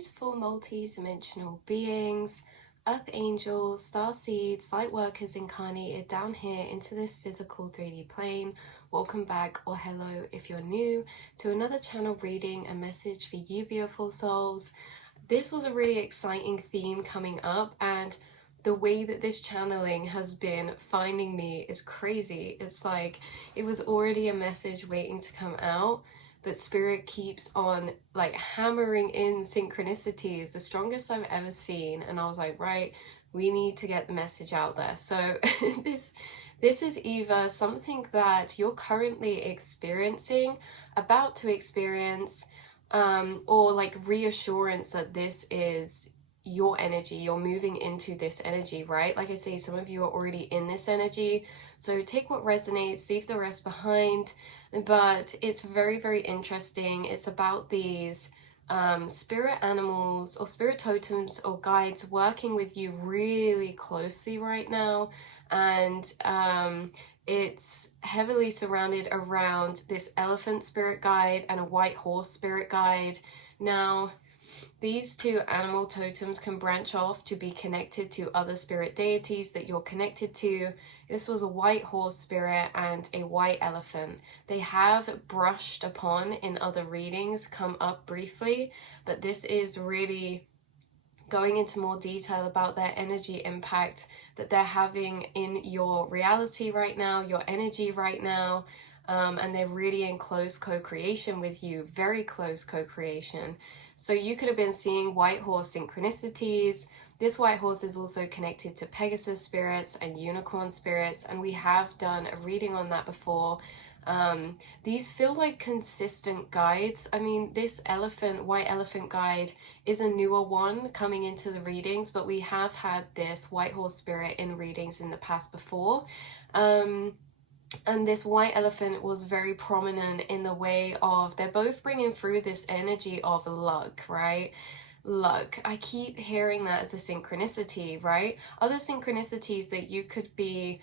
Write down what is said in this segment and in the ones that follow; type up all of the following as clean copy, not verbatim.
beautiful multi-dimensional beings, earth angels, star seeds, light workers incarnated down here into this physical 3D plane. Welcome back, or hello if you're new, to another channel reading, a message for you beautiful souls. This was a really exciting theme coming up, and the way that this channeling has been finding me is crazy. It's like it was already a message waiting to come out, but spirit keeps on like hammering in synchronicities, the strongest I've ever seen. And I was like, right, we need to get the message out there. So this is either something that you're currently experiencing, about to experience, or like reassurance that this is your energy, you're moving into this energy, right? Like I say, some of you are already in this energy, so take what resonates, leave the rest behind. But it's very, very interesting. It's about these spirit animals or spirit totems or guides working with you really closely right now, and it's heavily surrounded around this elephant spirit guide and a white horse spirit guide. Now, these two animal totems can branch off to be connected to other spirit deities that you're connected to. This was a white horse spirit and a white elephant. They have brushed upon in other readings, come up briefly, but this is really going into more detail about their energy impact that they're having in your reality right now, your energy right now. And they're really in close co-creation with you, very close co-creation. So you could have been seeing white horse synchronicities. This white horse is also connected to Pegasus spirits and unicorn spirits, and we have done a reading on that before. These feel like consistent guides. I mean, this white elephant guide is a newer one coming into the readings, but we have had this white horse spirit in readings in the past before. And this white elephant was very prominent in the way of, they're both bringing through this energy of luck, right? Luck. I keep hearing that as a synchronicity, right? Other synchronicities that you could be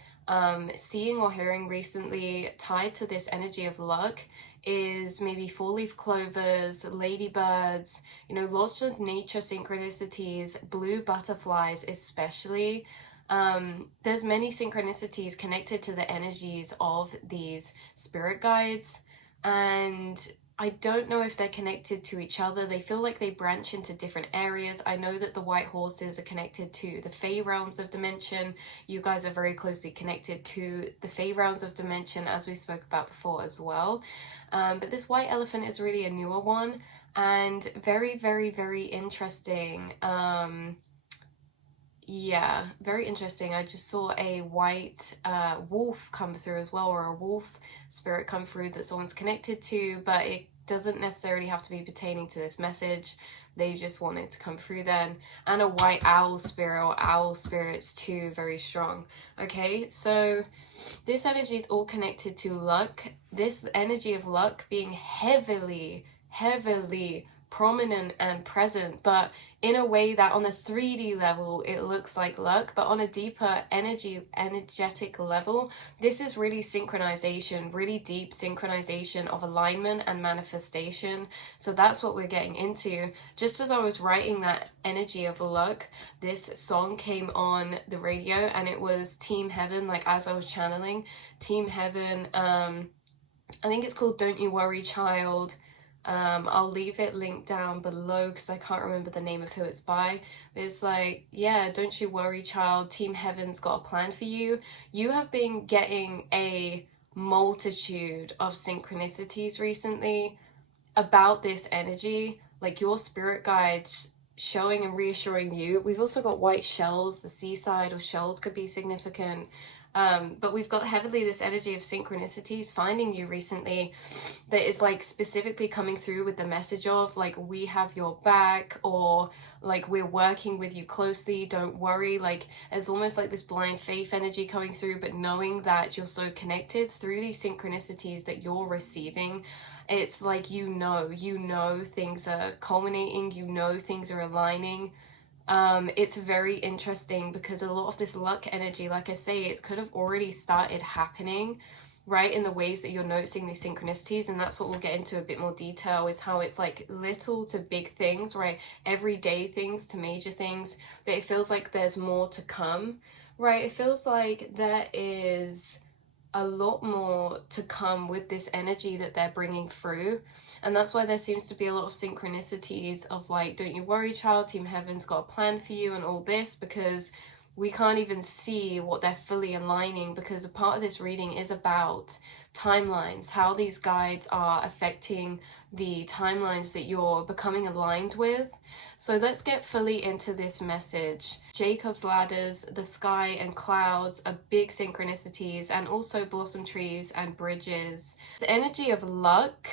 seeing or hearing recently tied to this energy of luck is maybe four-leaf clovers, ladybirds, you know, lots of nature synchronicities, blue butterflies especially. There's many synchronicities connected to the energies of these spirit guides, and I don't know if they're connected to each other. They feel like they branch into different areas. I know that the white horses are connected to the Fey realms of dimension. You guys are very closely connected to the Fey realms of dimension, as we spoke about before as well. But this white elephant is really a newer one, and very, very, very interesting. Yeah, very interesting. I just saw a white wolf come through as well, or a wolf spirit come through that someone's connected to, but it doesn't necessarily have to be pertaining to this message. They just want it to come through then. And a white owl spirit, or owl spirits too, very strong. Okay, so this energy is all connected to luck. This energy of luck being heavily, heavily prominent and present, but in a way that on a 3D level it looks like luck, but on a deeper energetic level, this is really synchronization, really deep synchronization of alignment and manifestation. So that's what we're getting into. Just as I was writing that energy of luck, this song came on the radio, and it was Team Heaven, like as I was channeling Team Heaven. I think it's called Don't You Worry Child. I'll leave it linked down below because I can't remember the name of who it's by. But it's like, yeah, don't you worry, child. Team Heaven's got a plan for you. You have been getting a multitude of synchronicities recently about this energy, like your spirit guides showing and reassuring you. We've also got white shells, the seaside or shells could be significant. But we've got heavily this energy of synchronicities finding you recently that is like specifically coming through with the message of like, we have your back, or like, we're working with you closely, don't worry. Like, it's almost like this blind faith energy coming through, but knowing that you're so connected through these synchronicities that you're receiving. It's like, you know things are culminating, you know things are aligning. It's very interesting because a lot of this luck energy, like I say, it could have already started happening right, in the ways that you're noticing these synchronicities. And that's what we'll get into a bit more detail, is how it's like little to big things, right, everyday things to major things, but it feels like there's more to come, right? It feels like there is a lot more to come with this energy that they're bringing through. And that's why there seems to be a lot of synchronicities of like, don't you worry, child, Team Heaven's got a plan for you and all this, because we can't even see what they're fully aligning, because a part of this reading is about timelines, how these guides are affecting the timelines that you're becoming aligned with. So let's get fully into this message. Jacob's ladders, the sky and clouds are big synchronicities, and also blossom trees and bridges. The energy of luck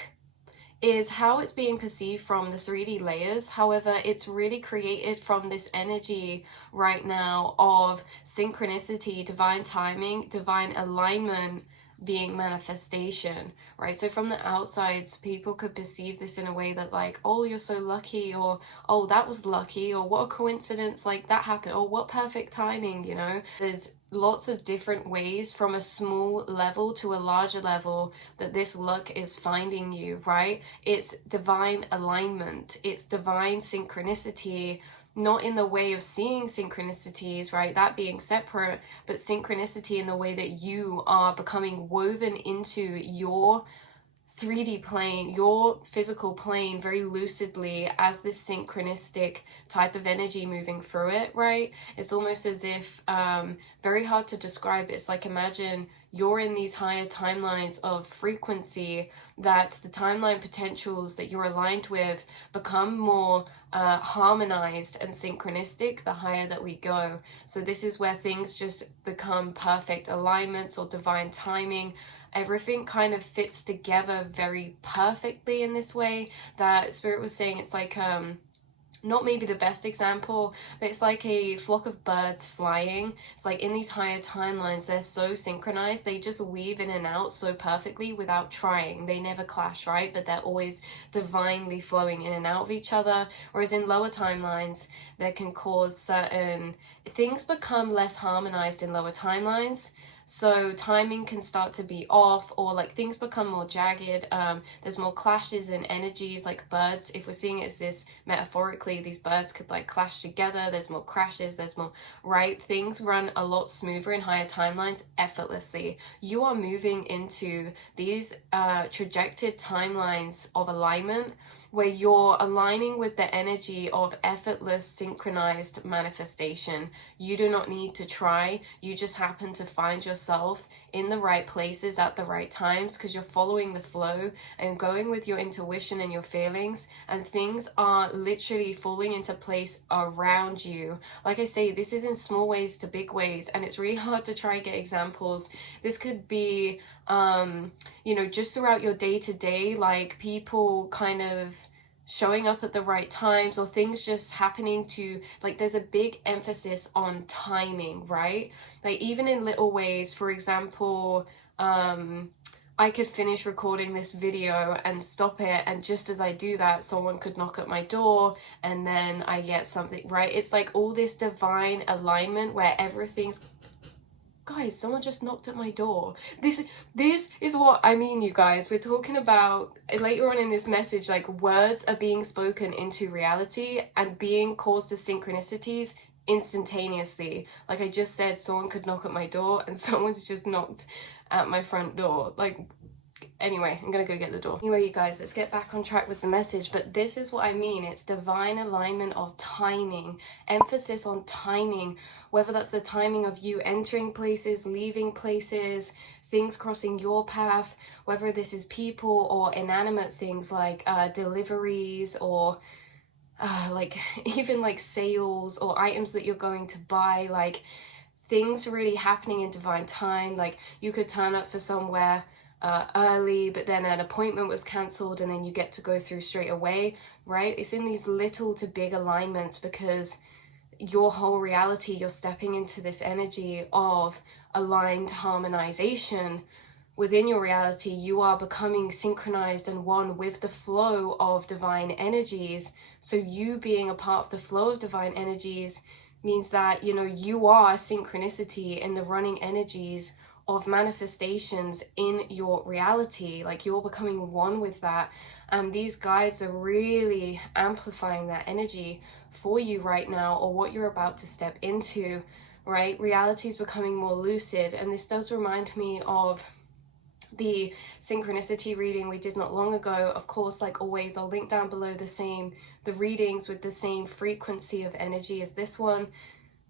is how it's being perceived from the 3D layers. However, it's really created from this energy right now of synchronicity, divine timing, divine alignment being manifestation, right? So from the outsides, people could perceive this in a way that like, oh, you're so lucky, or oh, that was lucky, or what a coincidence, like that happened, or what perfect timing, you know? There's lots of different ways from a small level to a larger level that this luck is finding you, right? It's divine alignment, it's divine synchronicity, not in the way of seeing synchronicities, right, that being separate, but synchronicity in the way that you are becoming woven into your 3D plane, your physical plane, very lucidly as this synchronistic type of energy moving through it, right? It's almost as if, very hard to describe. It's like, imagine you're in these higher timelines of frequency, that the timeline potentials that you're aligned with become more harmonized and synchronistic the higher that we go. So this is where things just become perfect alignments or divine timing. Everything kind of fits together very perfectly in this way that Spirit was saying. It's like, not maybe the best example, but it's like a flock of birds flying. It's like in these higher timelines, they're so synchronized, they just weave in and out so perfectly without trying. They never clash, right? But they're always divinely flowing in and out of each other. Whereas in lower timelines, that can cause certain things become less harmonized in lower timelines. So timing can start to be off, or like things become more jagged. There's more clashes in energies, like birds. If we're seeing it as this metaphorically, these birds could like clash together. There's more crashes, there's more, right? Things run a lot smoother in higher timelines effortlessly. You are moving into these trajected timelines of alignment, where you're aligning with the energy of effortless, synchronized manifestation. You do not need to try. You just happen to find yourself in the right places at the right times, because you're following the flow and going with your intuition and your feelings, and things are literally falling into place around you. Like I say, this is in small ways to big ways, and it's really hard to try and get examples. This could be you know, just throughout your day-to-day, like people kind of showing up at the right times, or things just happening to, like, there's a big emphasis on timing, right? Like even in little ways. For example, I could finish recording this video and stop it, and just as I do that, someone could knock at my door, and then I get something, right? It's like all this divine alignment where everything's, guys, someone just knocked at my door. This is what I mean, you guys. We're talking about later on in this message, like words are being spoken into reality and being caused as synchronicities instantaneously. Like I just said, someone could knock at my door, and someone's just knocked at my front door. Like, anyway, I'm gonna go get the door. Anyway, you guys, let's get back on track with the message. But this is what I mean. It's divine alignment of timing, emphasis on timing, whether that's the timing of you entering places, leaving places, things crossing your path, whether this is people or inanimate things like deliveries, or like even like sales or items that you're going to buy, like things really happening in divine time. Like you could turn up for somewhere early, but then an appointment was cancelled, and then you get to go through straight away, right? It's in these little to big alignments, because your whole reality, you're stepping into this energy of aligned harmonization within your reality. You are becoming synchronized and one with the flow of divine energies. So you being a part of the flow of divine energies means that, you know, you are synchronicity in the running energies of manifestations in your reality. Like, you're becoming one with that, and these guides are really amplifying that energy for you right now, or what you're about to step into, right? Reality is becoming more lucid, and this does remind me of the synchronicity reading we did not long ago. Of course, like always, I'll link down below the readings with the same frequency of energy as this one.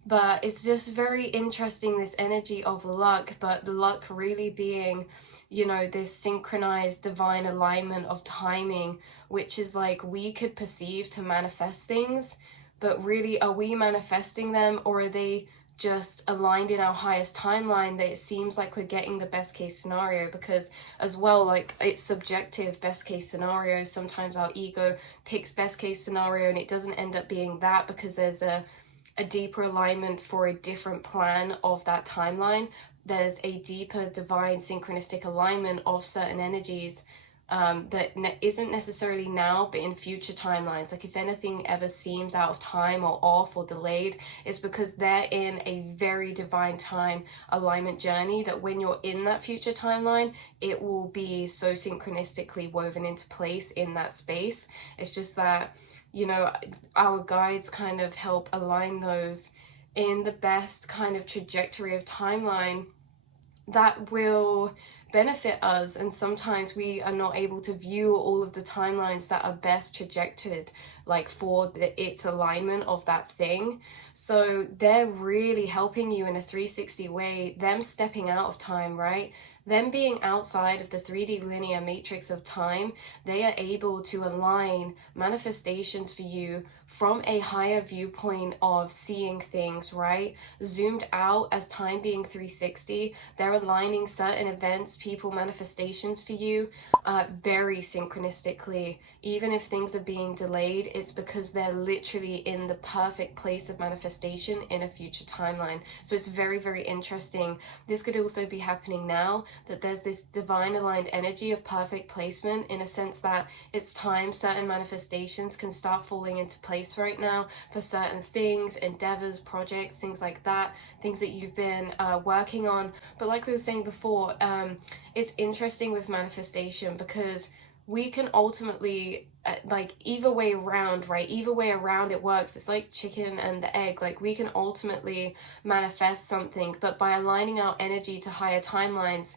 But it's just very interesting, this energy of luck, but the luck really being, you know, this synchronized divine alignment of timing, which is like we could perceive to manifest things, but really, are we manifesting them, or are they just aligned in our highest timeline that it seems like we're getting the best case scenario? Because as well, like, it's subjective best case scenario. Sometimes our ego picks best case scenario and it doesn't end up being that, because there's a deeper alignment for a different plan of that timeline. There's a deeper divine synchronistic alignment of certain energies that isn't necessarily now, but in future timelines. Like, if anything ever seems out of time or off or delayed, it's because they're in a very divine time alignment journey, that when you're in that future timeline, it will be so synchronistically woven into place in that space. It's just that, you know, our guides kind of help align those in the best kind of trajectory of timeline that will benefit us. And sometimes we are not able to view all of the timelines that are best trajected, like for its alignment of that thing. So they're really helping you in a 360 way, them stepping out of time, right? Them being outside of the 3D linear matrix of time, they are able to align manifestations for you from a higher viewpoint of seeing things, right? Zoomed out as time being 360, they're aligning certain events, people, manifestations for you very synchronistically. Even if things are being delayed, it's because they're literally in the perfect place of manifestation in a future timeline. So it's very, very interesting. This could also be happening now, that there's this divine aligned energy of perfect placement, in a sense that it's time certain manifestations can start falling into place right now for certain things, endeavors, projects, things like that, things that you've been working on. But like we were saying before, it's interesting with manifestation, because we can ultimately like either way around, right? Either way around it works. It's like chicken and the egg. Like, we can ultimately manifest something, but by aligning our energy to higher timelines,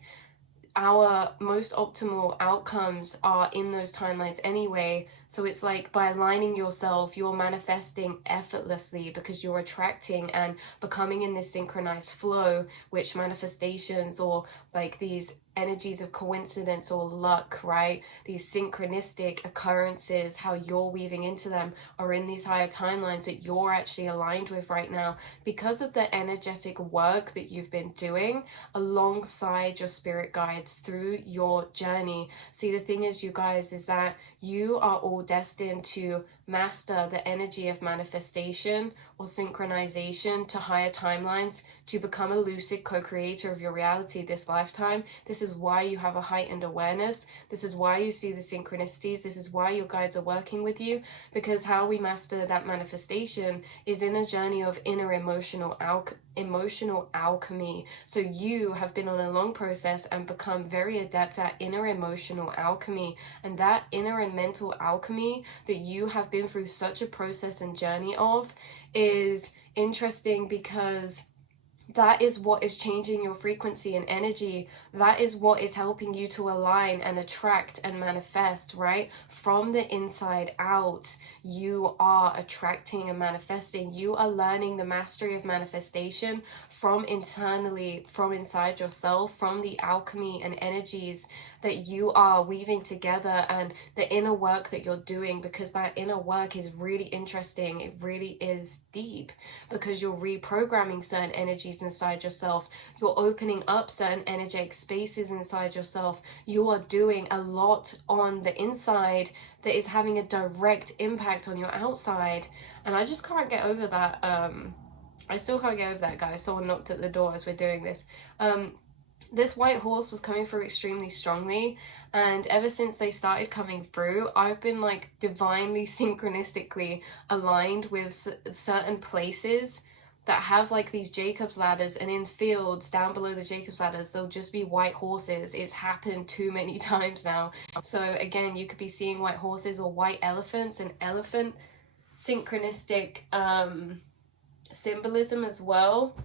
our most optimal outcomes are in those timelines anyway. So it's like, by aligning yourself, you're manifesting effortlessly, because you're attracting and becoming in this synchronized flow, which manifestations, or like these energies of coincidence or luck, right? These synchronistic occurrences, how you're weaving into them, are in these higher timelines that you're actually aligned with right now, because of the energetic work that you've been doing alongside your spirit guides through your journey. See, the thing is, you guys, is that you are all destined to master the energy of manifestation or synchronization to higher timelines, to become a lucid co-creator of your reality this lifetime. This is why you have a heightened awareness. This is why you see the synchronicities. This is why your guides are working with you, because how we master that manifestation is in a journey of inner emotional alchemy. So you have been on a long process and become very adept at inner emotional alchemy, and that inner and mental alchemy that you have been through such a process and journey of is interesting, because that is what is changing your frequency and energy. That is what is helping you to align and attract and manifest, right? From the inside out, you are attracting and manifesting. You are learning the mastery of manifestation from internally, from inside yourself, from the alchemy and energies that you are weaving together, and the inner work that you're doing, because that inner work is really interesting. It really is deep, because you're reprogramming certain energies inside yourself. You're opening up certain energetic spaces inside yourself. You are doing a lot on the inside that is having a direct impact on your outside. And I just can't get over that. I still can't get over that, guys. Someone knocked at the door as we're doing this. This white horse was coming through extremely strongly, and ever since they started coming through, I've been like divinely synchronistically aligned with certain places that have like these Jacob's ladders, and in fields down below the Jacob's ladders there'll just be white horses. It's happened too many times now. So again, you could be seeing white horses or white elephants, and elephant synchronistic symbolism as well.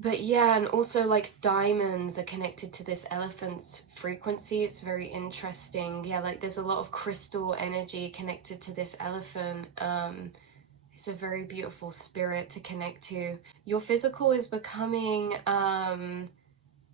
But yeah, and also like diamonds are connected to this elephant's frequency. It's very interesting. Yeah, like there's a lot of crystal energy connected to this elephant. It's a very beautiful spirit to connect to. Your physical is becoming,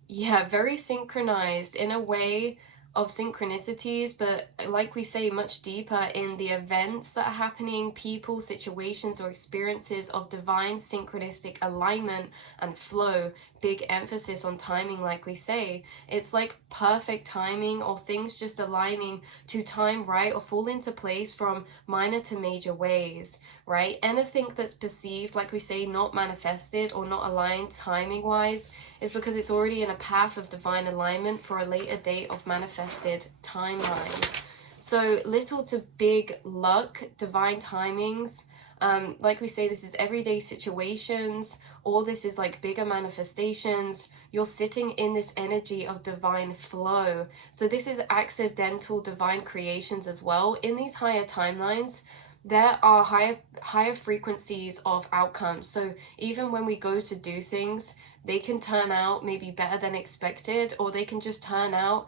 yeah, very synchronized in a way of synchronicities, but like we say, much deeper in the events that are happening, people, situations, or experiences of divine synchronistic alignment and flow. Big emphasis on timing, like we say. It's like perfect timing, or things just aligning to time right or fall into place from minor to major ways, right? Anything that's perceived, like we say, not manifested or not aligned timing wise, is because it's already in a path of divine alignment for a later date of manifested timeline. So little to big luck, divine timings, like we say, this is everyday situations, or this is like bigger manifestations. You're sitting in this energy of divine flow. So this is accidental divine creations as well. In these higher timelines, there are higher frequencies of outcomes. So even when we go to do things, they can turn out maybe better than expected, or they can just turn out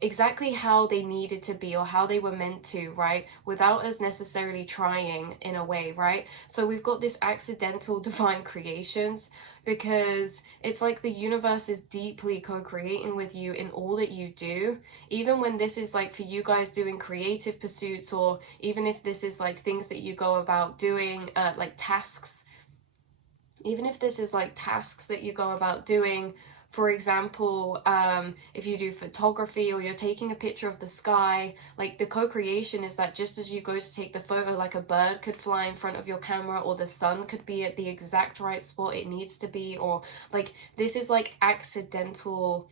exactly how they needed to be or how they were meant to, right? Without us necessarily trying, in a way, right? So we've got this accidental divine creations, because it's like the universe is deeply co-creating with you in all that you do. Even when this is like for you guys doing creative pursuits, or even if this is like things that you go about doing, like tasks, even if this is like tasks that you go about doing. For example, if you do photography, or you're taking a picture of the sky, like the co-creation is that just as you go to take the photo, like a bird could fly in front of your camera, or the sun could be at the exact right spot it needs to be, or like this is like accidental,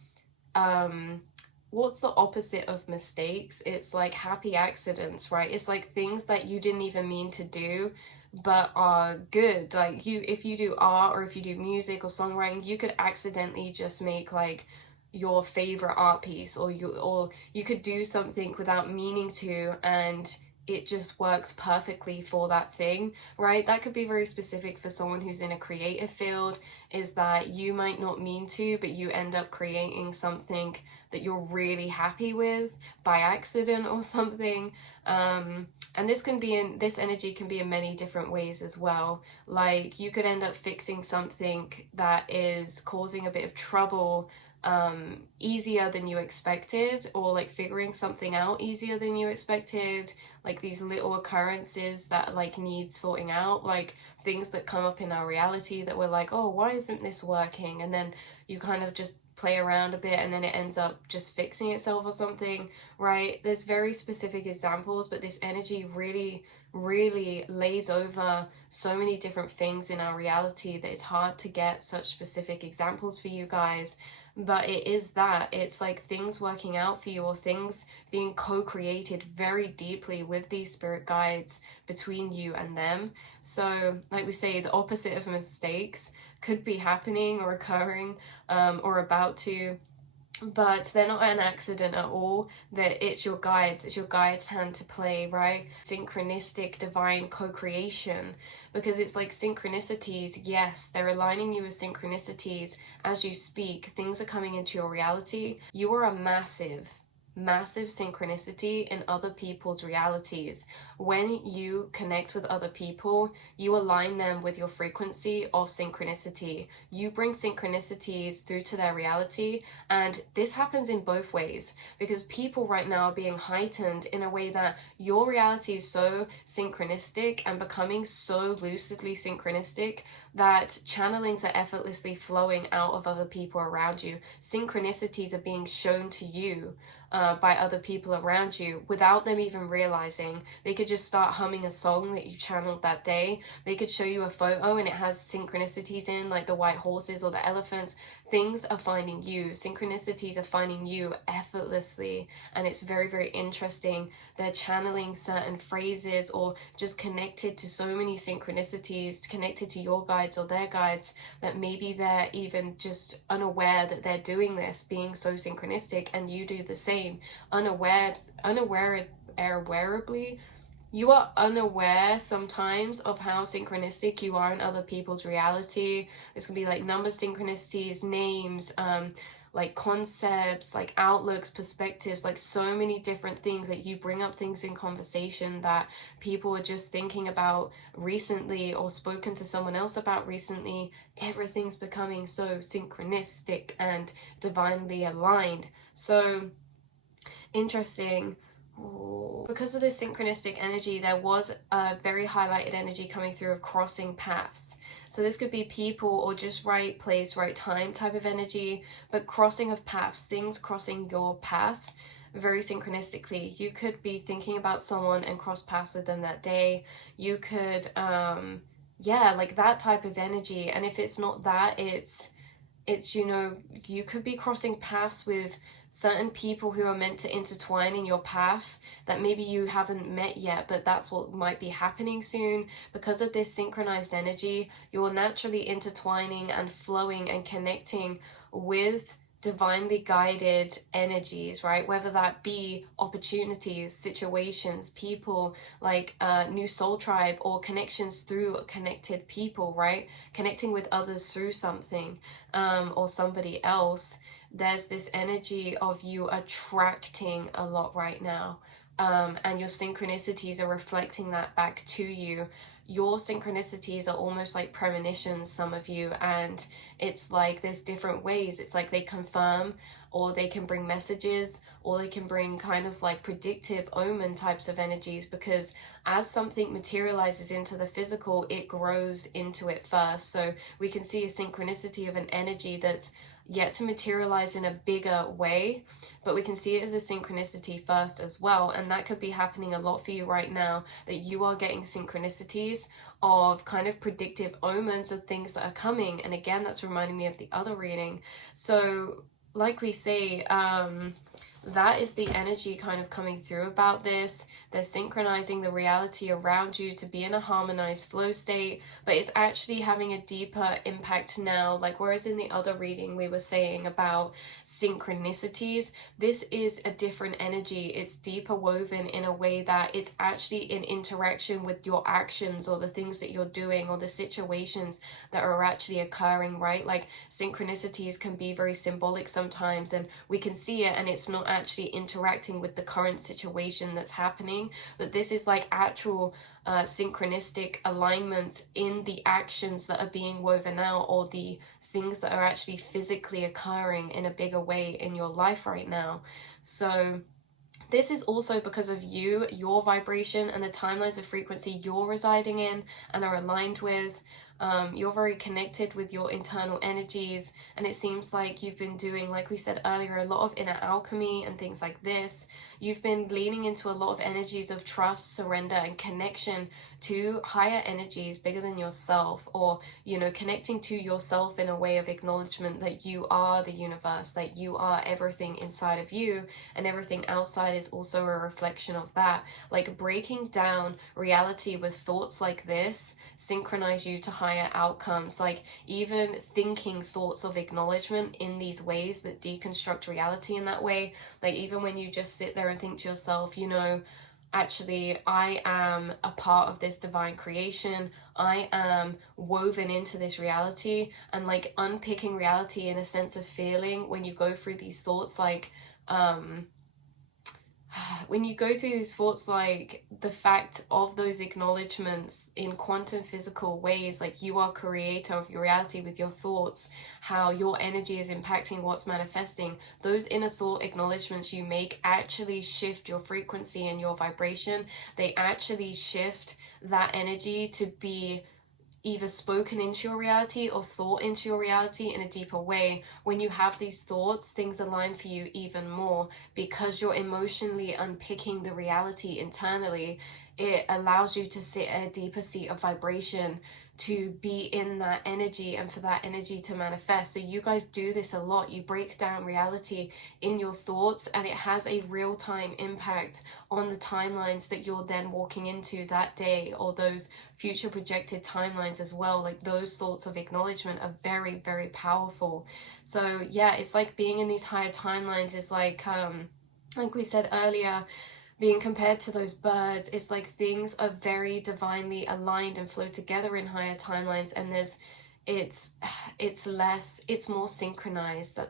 what's the opposite of mistakes? It's like happy accidents, right? It's like things that you didn't even mean to do, but are good. Like if you do art, or if you do music or songwriting, you could accidentally just make like your favorite art piece, or you could do something without meaning to, and it just works perfectly for that thing, right? That could be very specific for someone who's in a creative field, is that you might not mean to, but you end up creating something that you're really happy with by accident or something. And this energy can be in many different ways as well. Like you could end up fixing something that is causing a bit of trouble easier than you expected, or like figuring something out easier than you expected, like these little occurrences that like need sorting out, like things that come up in our reality that we're like, oh, why isn't this working? And then you kind of just play around a bit, and then it ends up just fixing itself or something, right? There's very specific examples, but this energy really lays over so many different things in our reality that it's hard to get such specific examples for you guys. But it is that, it's like things working out for you, or things being co-created very deeply with these spirit guides between you and them. So like we say, the opposite of mistakes could be happening or occurring, or about to, but they're not an accident at all. That it's your guides' hand to play, right? Synchronistic divine co-creation, because it's like synchronicities, yes, they're aligning you with synchronicities as you speak. Things are coming into your reality. You are a massive synchronicity in other people's realities. When you connect with other people, you align them with your frequency of synchronicity. You bring synchronicities through to their reality, and this happens in both ways, because people right now are being heightened in a way that your reality is so synchronistic and becoming so lucidly synchronistic that channelings are effortlessly flowing out of other people around you. Synchronicities are being shown to you by other people around you without them even realizing. They could just start humming a song that you channeled that day. They could show you a photo and it has synchronicities in, like the white horses or the elephants. things are finding you. Synchronicities are finding you effortlessly, and it's very, very interesting. They're channeling certain phrases or just connected to so many synchronicities, connected to your guides or their guides, that maybe they're even just unaware that they're doing this, being so synchronistic, and you do the same. Unawarely, you are unaware sometimes of how synchronistic you are in other people's reality. This can be like number synchronicities, names, like concepts, like outlooks, perspectives, like so many different things that you bring up, things in conversation that people are just thinking about recently or spoken to someone else about recently. Everything's becoming so synchronistic and divinely aligned. So interesting. Because of this synchronistic energy, there was a very highlighted energy coming through of crossing paths. So this could be people or just right place, right time type of energy, but crossing of paths, things crossing your path very synchronistically. You could be thinking about someone and cross paths with them that day. You could, yeah, like that type of energy. And if it's not that, it's, you know, you could be crossing paths with certain people who are meant to intertwine in your path that maybe you haven't met yet, but that's what might be happening soon. Because of this synchronized energy, you're naturally intertwining and flowing and connecting with divinely guided energies, right? Whether that be opportunities, situations, people, like new soul tribe, or connections through connected people, right? Connecting with others through something or somebody else. There's this energy of you attracting a lot right now, and your synchronicities are reflecting that back to you. Your synchronicities are almost like premonitions, some of you, and it's like there's different ways. It's like they confirm, or they can bring messages, or they can bring kind of like predictive omen types of energies, because as something materializes into the physical, it grows into it first. So we can see a synchronicity of an energy that's yet to materialize in a bigger way, but we can see it as a synchronicity first as well. And that could be happening a lot for you right now, that you are getting synchronicities of kind of predictive omens of things that are coming. And again, that's reminding me of the other reading. So like we say, that is the energy kind of coming through about this. They're synchronizing the reality around you to be in a harmonized flow state, but it's actually having a deeper impact now. Like whereas in the other reading we were saying about synchronicities, this is a different energy. It's deeper woven in a way that it's actually in interaction with your actions or the things that you're doing or the situations that are actually occurring, right? Like synchronicities can be very symbolic sometimes, and we can see it and it's not actually interacting with the current situation that's happening, but this is like actual synchronistic alignments in the actions that are being woven out, or the things that are actually physically occurring in a bigger way in your life right now. So this is also because of you, your vibration, and the timelines of frequency you're residing in and are aligned with. You're very connected with your internal energies, and it seems like you've been doing, like we said earlier, a lot of inner alchemy and things like this. You've been leaning into a lot of energies of trust, surrender, and connection to higher energies bigger than yourself, or, you know, connecting to yourself in a way of acknowledgement that you are the universe, that you are everything inside of you, and everything outside is also a reflection of that. Like breaking down reality with thoughts like this synchronize you to higher outcomes. Like even thinking thoughts of acknowledgement in these ways that deconstruct reality in that way, like even when you just sit there and think to yourself, you know, actually I am a part of this divine creation, I am woven into this reality, and like unpicking reality in a sense of feeling when you go through these thoughts, like when you go through these thoughts, like the fact of those acknowledgements in quantum physical ways, like you are creator of your reality with your thoughts, how your energy is impacting what's manifesting, those inner thought acknowledgements you make actually shift your frequency and your vibration. They actually shift that energy to be either spoken into your reality or thought into your reality in a deeper way. When you have these thoughts, things align for you even more because you're emotionally unpicking the reality internally. It allows you to sit at a deeper seat of vibration to be in that energy and for that energy to manifest. So you guys do this a lot. You break down reality in your thoughts, and it has a real-time impact on the timelines that you're then walking into that day, or those future projected timelines as well. Like, those thoughts of acknowledgement are very, very powerful. So yeah, it's like being in these higher timelines is like we said earlier, being compared to those birds, it's like things are very divinely aligned and flow together in higher timelines, and it's more synchronized.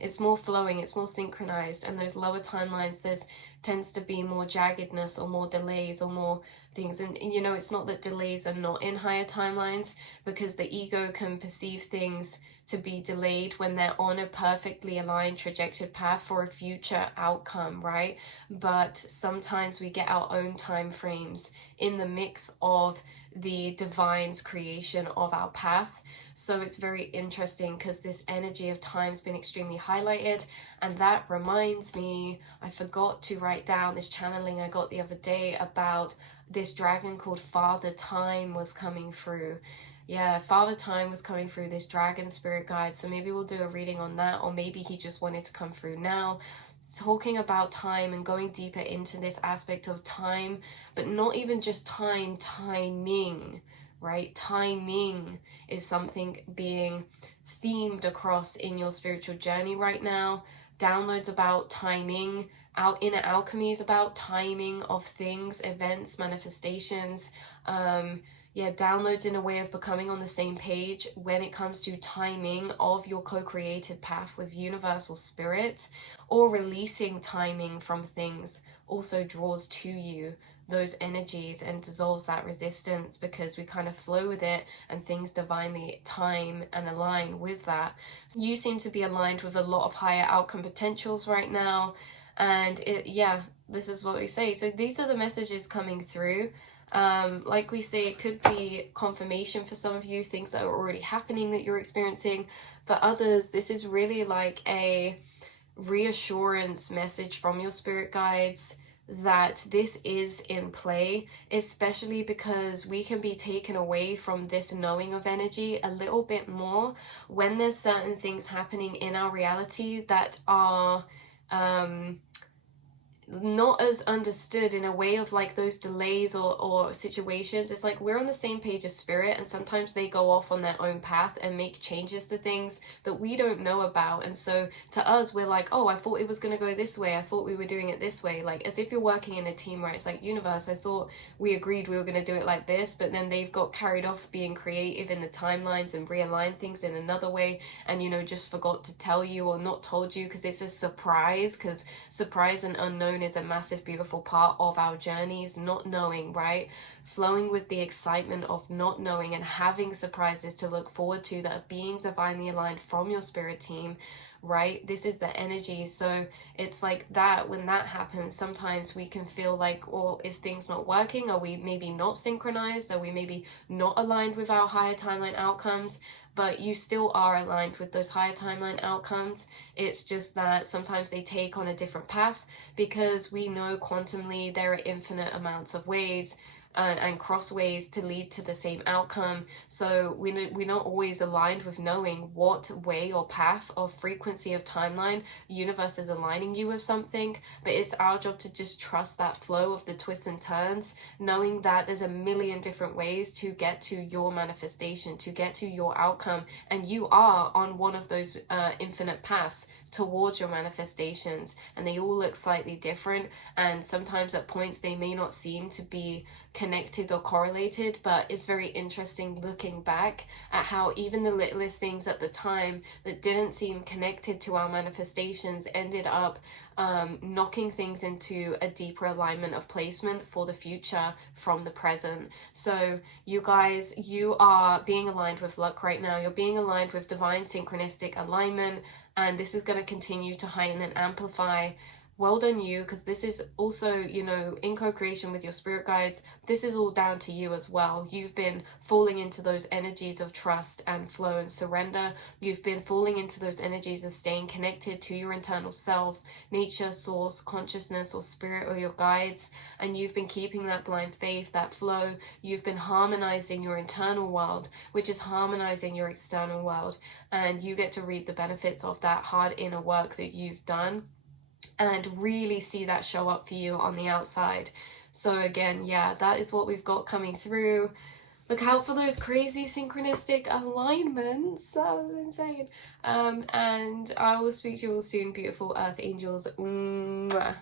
It's more flowing, it's more synchronized. And those lower timelines, there's tends to be more jaggedness or more delays or more things. And you know, it's not that delays are not in higher timelines, because the ego can perceive things to be delayed when they're on a perfectly aligned trajectory path for a future outcome, right? But sometimes we get our own time frames in the mix of the divine's creation of our path. So it's very interesting, because this energy of time's been extremely highlighted. And that reminds me, I forgot to write down this channeling I got the other day about this dragon called Father Time was coming through. Yeah, Father Time was coming through, this dragon spirit guide. So maybe we'll do a reading on that, or maybe he just wanted to come through now, talking about time and going deeper into this aspect of time, but not even just time, timing, right? Timing is something being themed across in your spiritual journey right now. Downloads about timing. Our inner alchemy is about timing of things, events, manifestations. Yeah, downloads in a way of becoming on the same page when it comes to timing of your co-created path with universal spirit, or releasing timing from things also draws to you those energies and dissolves that resistance, because we kind of flow with it and things divinely time and align with that. So you seem to be aligned with a lot of higher outcome potentials right now, and yeah, this is what we say. So these are the messages coming through. Like we say, it could be confirmation for some of you, things that are already happening that you're experiencing. For others, this is really like a reassurance message from your spirit guides that this is in play, especially because we can be taken away from this knowing of energy a little bit more when there's certain things happening in our reality that are not as understood, in a way of like those delays or situations. It's like we're on the same page as spirit, and sometimes they go off on their own path and make changes to things that we don't know about. And so to us, we're like, oh, I thought it was going to go this way, I thought we were doing it this way. Like, as if you're working in a team, right? It's like, universe, I thought we agreed we were going to do it like this, but then they've got carried off being creative in the timelines and realign things in another way, and you know, just forgot to tell you or not told you because it's a surprise, because surprise and unknown is a massive, beautiful part of our journeys. Not knowing, right? Flowing with the excitement of not knowing and having surprises to look forward to that are being divinely aligned from your spirit team, right? This is the energy. So it's like that, when that happens, sometimes we can feel like, well, is things not working? Are we maybe not synchronized? Are we maybe not aligned with our higher timeline outcomes? But you still are aligned with those higher timeline outcomes. It's just that sometimes they take on a different path, because we know quantumly there are infinite amounts of ways and crossways to lead to the same outcome. So we're not always aligned with knowing what way or path or frequency of timeline universe is aligning you with something, but it's our job to just trust that flow of the twists and turns, knowing that there's a million different ways to get to your manifestation, to get to your outcome, and you are on one of those infinite paths towards your manifestations, and they all look slightly different, and sometimes at points they may not seem to be connected or correlated. But it's very interesting looking back at how even the littlest things at the time that didn't seem connected to our manifestations ended up knocking things into a deeper alignment of placement for the future from the present. So you guys, you are being aligned with luck right now. You're being aligned with divine synchronistic alignment, and this is going to continue to heighten and amplify well done you, because this is also, you know, in co-creation with your spirit guides. This is all down to you as well. You've been falling into those energies of trust and flow and surrender. You've been falling into those energies of staying connected to your internal self, nature, source, consciousness, or spirit, or your guides, and you've been keeping that blind faith, that flow. You've been harmonizing your internal world, which is harmonizing your external world, and you get to reap the benefits of that hard inner work that you've done and really see that show up for you on the outside. So again, yeah, that is what we've got coming through. Look out for those crazy synchronistic alignments. That was insane. And I will speak to you all soon, beautiful earth angels. Mwah.